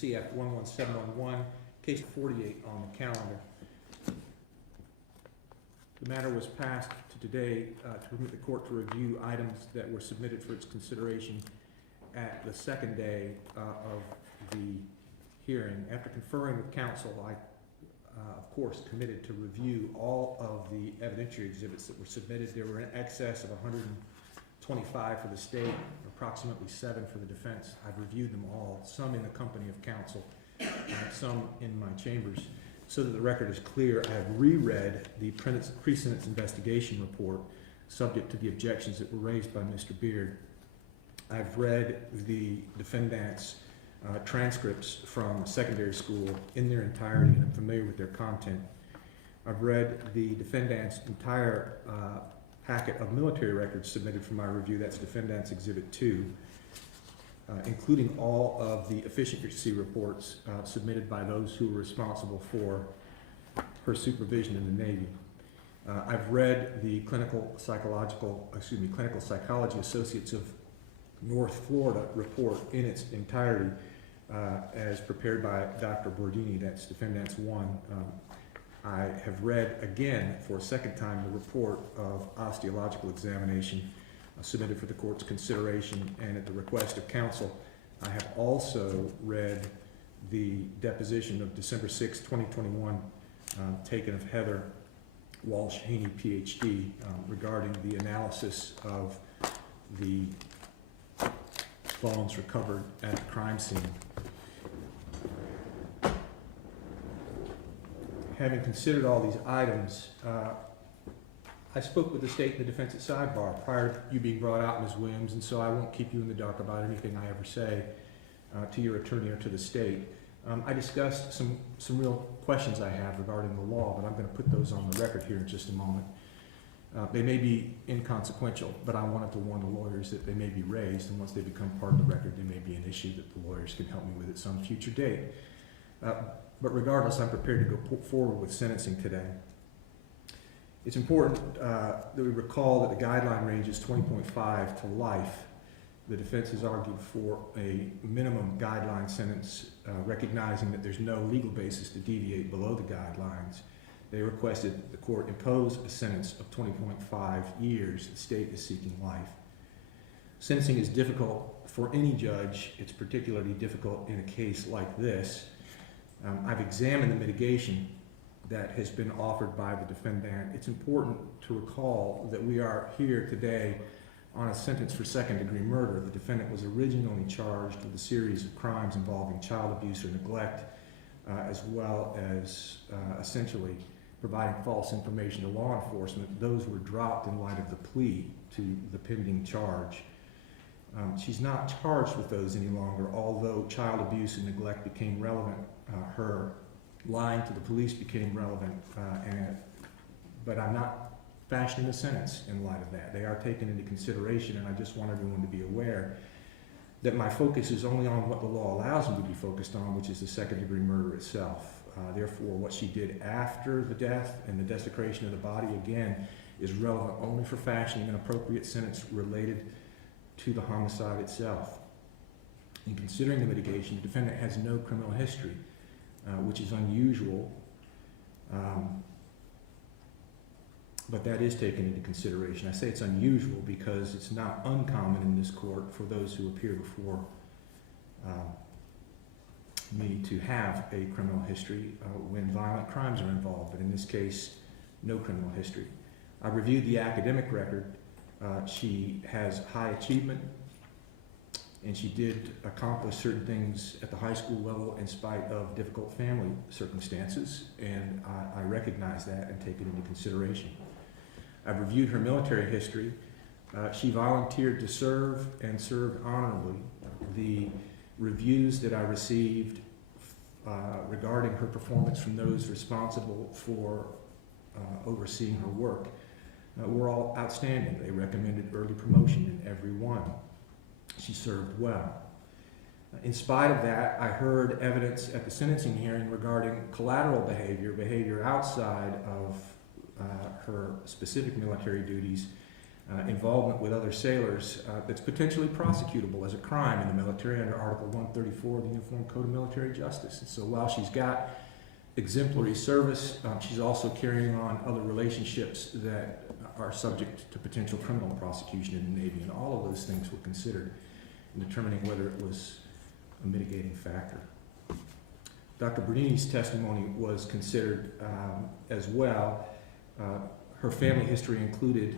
CF 11711, case 48 on the calendar. The matter was passed to today to permit the court to review items that were submitted for its consideration at the second day of the hearing. After conferring with counsel, I, of course, committed to review all of the evidentiary exhibits that were submitted. There were in excess of 125 for the state, approximately 7 for the defense. I've reviewed them all, some in the company of counsel, some in my chambers. So that the record is clear, I have reread the pre-sentence investigation report subject to the objections that were raised by Mr. Beard. I've read the defendant's transcripts from secondary school in their entirety, and I'm familiar with their content. I've read the defendant's entire packet of military records submitted for my review. That's Defendant's Exhibit 2, including all of the efficiency reports submitted by those who were responsible for her supervision in the Navy. I've read the clinical psychology associates of North Florida report in its entirety as prepared by Dr. Bordini. That's Defendant's 1. I have read again for a second time the report of osteological examination submitted for the court's consideration, and at the request of counsel, I have also read the deposition of December 6, 2021, taken of Heather Walsh-Haney, PhD, regarding the analysis of the bones recovered at the crime scene. Having considered all these items, I spoke with the state and the defense at sidebar prior to you being brought out, Ms. Williams, and so I won't keep you in the dark about anything I ever say to your attorney or to the state. I discussed some real questions I have regarding the law, but I'm going to put those on the record here in just a moment. They may be inconsequential, but I wanted to warn the lawyers that they may be raised, and once they become part of the record, they may be an issue that the lawyers can help me with at some future date. But regardless, I'm prepared to go forward with sentencing today. It's important that we recall that the guideline range is 20.5 to life. The defense has argued for a minimum guideline sentence, recognizing that there's no legal basis to deviate below the guidelines. They requested the court impose a sentence of 20.5 years. The state is seeking life. Sentencing is difficult for any judge. It's particularly difficult in a case like this. I've examined the mitigation that has been offered by the defendant. It's important to recall that we are here today on a sentence for second-degree murder. The defendant was originally charged with a series of crimes involving child abuse or neglect, as well as essentially providing false information to law enforcement. Those were dropped in light of the plea to the pending charge. She's not charged with those any longer, although child abuse and neglect became relevant. Her lying to the police became relevant, but I'm not fashioning the sentence in light of that. They are taken into consideration, and I just want everyone to be aware that my focus is only on what the law allows me to be focused on, which is the second-degree murder itself. Therefore, what she did after the death and the desecration of the body, again, is relevant only for fashioning an appropriate sentence related to the homicide itself. In considering the mitigation, the defendant has no criminal history, which is unusual, but that is taken into consideration. I say it's unusual because it's not uncommon in this court for those who appear before me to have a criminal history when violent crimes are involved, but in this case, no criminal history. I reviewed the academic record. She has high achievement, and she did accomplish certain things at the high school level in spite of difficult family circumstances, and I recognize that and take it into consideration. I've reviewed her military history. She volunteered to serve and served honorably. The reviews that I received regarding her performance from those responsible for overseeing her work were all outstanding. They recommended early promotion in every one. She served well. In spite of that, I heard evidence at the sentencing hearing regarding collateral behavior outside of her specific military duties involvement with other sailors that's potentially prosecutable as a crime in the military under Article 134 of the Uniform Code of Military Justice. And so while she's got exemplary service, she's also carrying on other relationships that are subject to potential criminal prosecution in the Navy, and all of those things were considered in determining whether it was a mitigating factor. Dr. Bernini's testimony was considered as well. Her family history included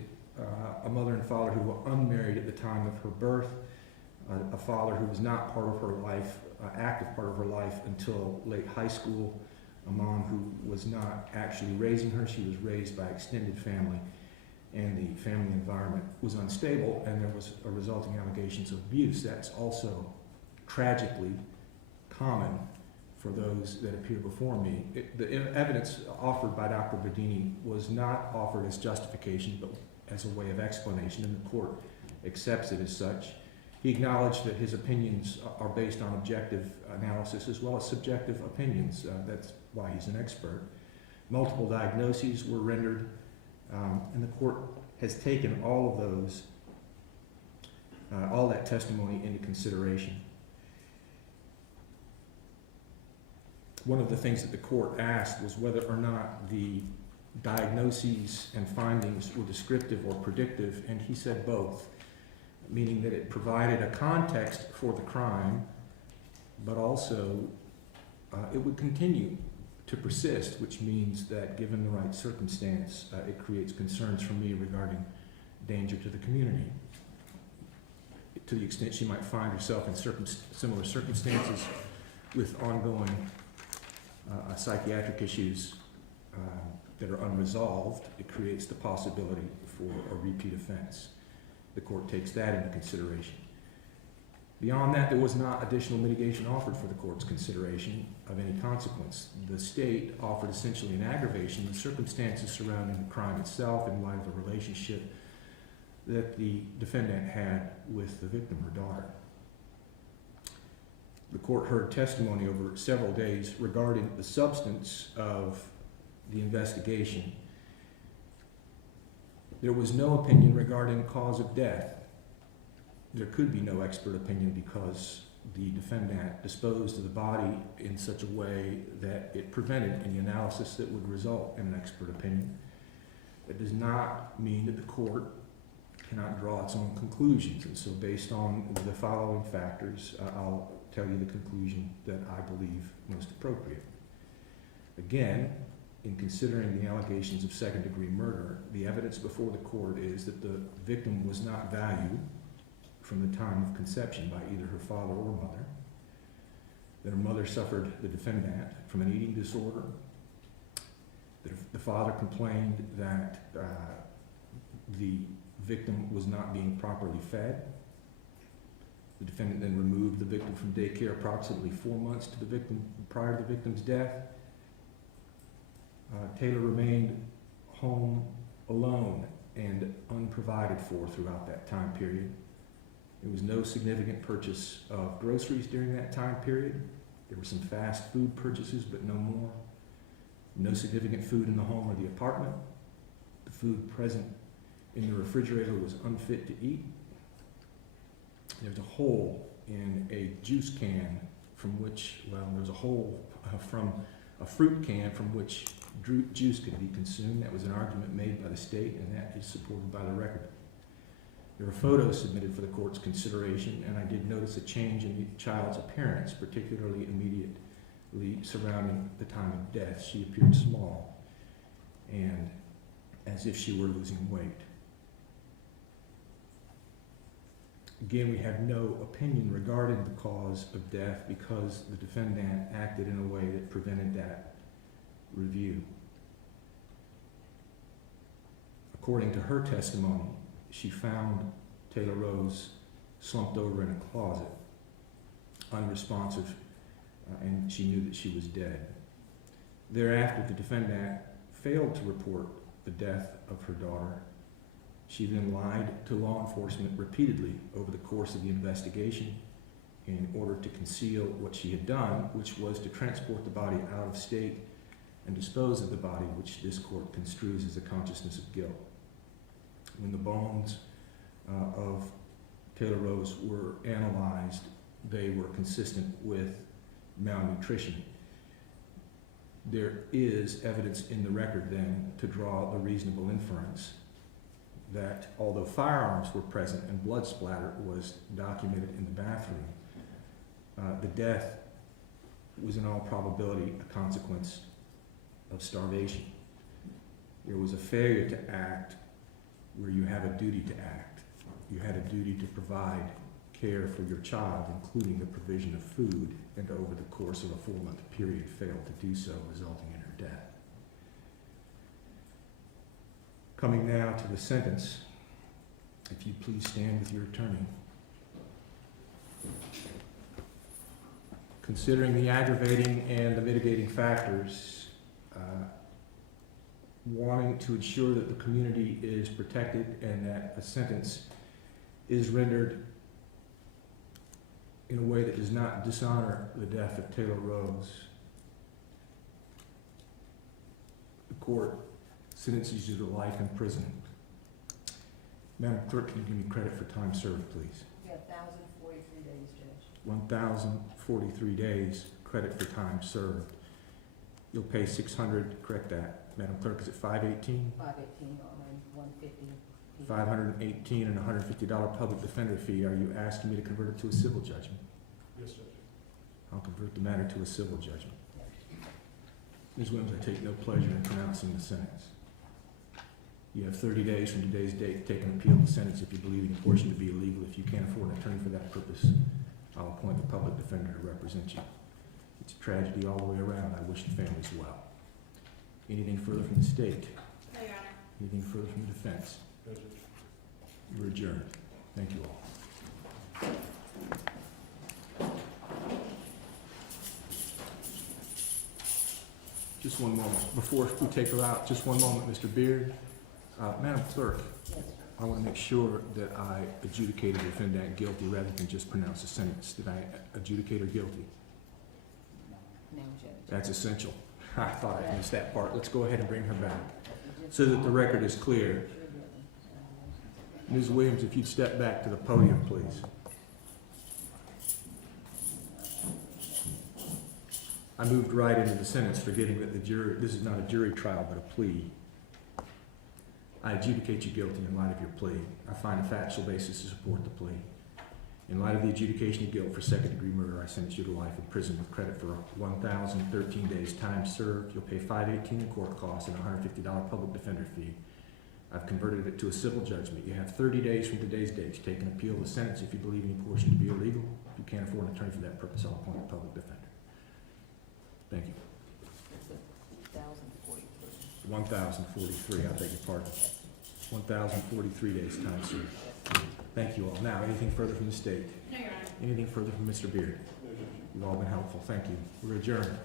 a mother and father who were unmarried at the time of her birth, a father who was not part of her life, active part of her life until late high school, a mom who was not actually raising her. She was raised by extended family, and the family environment was unstable, and there was a resulting allegations of abuse. That's also tragically common for those that appear before me. The evidence offered by Dr. Bernini was not offered as justification, but as a way of explanation, and the court accepts it as such. He acknowledged that his opinions are based on objective analysis as well as subjective opinions. That's why he's an expert. Multiple diagnoses were rendered, and the court has taken all of those, all that testimony into consideration. One of the things that the court asked was whether or not the diagnoses and findings were descriptive or predictive, and he said both, meaning that it provided a context for the crime, but also it would continue to persist, which means that given the right circumstance, it creates concerns for me regarding danger to the community. To the extent she might find herself in similar circumstances with ongoing psychiatric issues that are unresolved, it creates the possibility for a repeat offense. The court takes that into consideration. Beyond that, there was not additional mitigation offered for the court's consideration of any consequence. The state offered essentially an aggravation of the circumstances surrounding the crime itself in light of the relationship that the defendant had with the victim, her daughter. The court heard testimony over several days regarding the substance of the investigation. There was no opinion regarding cause of death. There could be no expert opinion because the defendant disposed of the body in such a way that it prevented any analysis that would result in an expert opinion. It does not mean that the court cannot draw its own conclusions, and so based on the following factors, I'll tell you the conclusion that I believe most appropriate. Again, in considering the allegations of second-degree murder, the evidence before the court is that the victim was not valued from the time of conception by either her father or mother, that her mother suffered, the defendant, from an eating disorder, that the father complained that the victim was not being properly fed. The defendant then removed the victim from daycare approximately 4 months to the victim, prior to the victim's death. Taylor remained home alone and unprovided for throughout that time period. There was no significant purchase of groceries during that time period. There were some fast food purchases, but no more. No significant food in the home or the apartment. The food present in the refrigerator was unfit to eat. There's a hole in a juice can from which, well, there's a hole from a fruit can from which juice could be consumed. That was an argument made by the state, and that is supported by the record. There were photos submitted for the court's consideration, and I did notice a change in the child's appearance, particularly immediately surrounding the time of death. She appeared small and as if she were losing weight. Again, we have no opinion regarding the cause of death because the defendant acted in a way that prevented that review. According to her testimony, she found Taylor Rose slumped over in a closet, unresponsive, and she knew that she was dead. Thereafter, the defendant failed to report the death of her daughter. She then lied to law enforcement repeatedly over the course of the investigation in order to conceal what she had done, which was to transport the body out of state and dispose of the body, which this court construes as a consciousness of guilt. When the bones of Taylor Rose were analyzed, they were consistent with malnutrition. There is evidence in the record then to draw the reasonable inference that although firearms were present and blood splatter was documented in the bathroom, the death was in all probability a consequence of starvation. There was a failure to act where you have a duty to act. You had a duty to provide care for your child, including the provision of food, and over the course of a 4-month period failed to do so, resulting in her death. Coming now to the sentence, if you please stand with your attorney. Considering the aggravating and the mitigating factors, wanting to ensure that the community is protected and that a sentence is rendered in a way that does not dishonor the death of Taylor Rose, the court sentences you to life in prison. Madam Clerk, can you give me credit for time served, please? Yeah, 1,043 days, Judge. 1,043 days credit for time served. You'll pay $600, correct that. Madam Clerk, is it $518? $518 on $150. $518 and $150 public defender fee. Are you asking me to convert it to a civil judgment? Yes, Judge. I'll convert the matter to a civil judgment. Ms. Williams, I take no pleasure in pronouncing the sentence. You have 30 days from today's date to take an appeal of the sentence if you believe any portion to be illegal. If you can't afford an attorney for that purpose, I'll appoint the public defender to represent you. It's a tragedy all the way around. I wish the families well. Anything further from the state? No, Your Honor. Anything further from the defense? No, Judge. You're adjourned. Thank you all. Just one moment. Before we take her out, just one moment, Mr. Beard. Madam Clerk, Yes, sir. I want to make sure that I adjudicated the defendant guilty rather than just pronounce a sentence. Did I adjudicate her guilty? No, Judge. That's essential. I thought I missed that part. Let's go ahead and bring her back so that the record is clear. Ms. Williams, if you'd step back to the podium, please. I moved right into the sentence, forgetting that the jury, this is not a jury trial, but a plea. I adjudicate you guilty in light of your plea. I find a factual basis to support the plea. In light of the adjudication of guilt for second-degree murder, I sentence you to life in prison with credit for 1,013 days time served. You'll pay $518 in court costs and a $150 public defender fee. I've converted it to a civil judgment. You have 30 days from today's date to take an appeal of the sentence if you believe any portion to be illegal. If you can't afford an attorney for that purpose, I'll appoint a public defender. Thank you. 1,043. 1,043, I beg your pardon. 1,043 days time served. Thank you all. Now, anything further from the state? No, Your Honor. Anything further from Mr. Beard? No, Judge. You've all been helpful. Thank you. We're adjourned.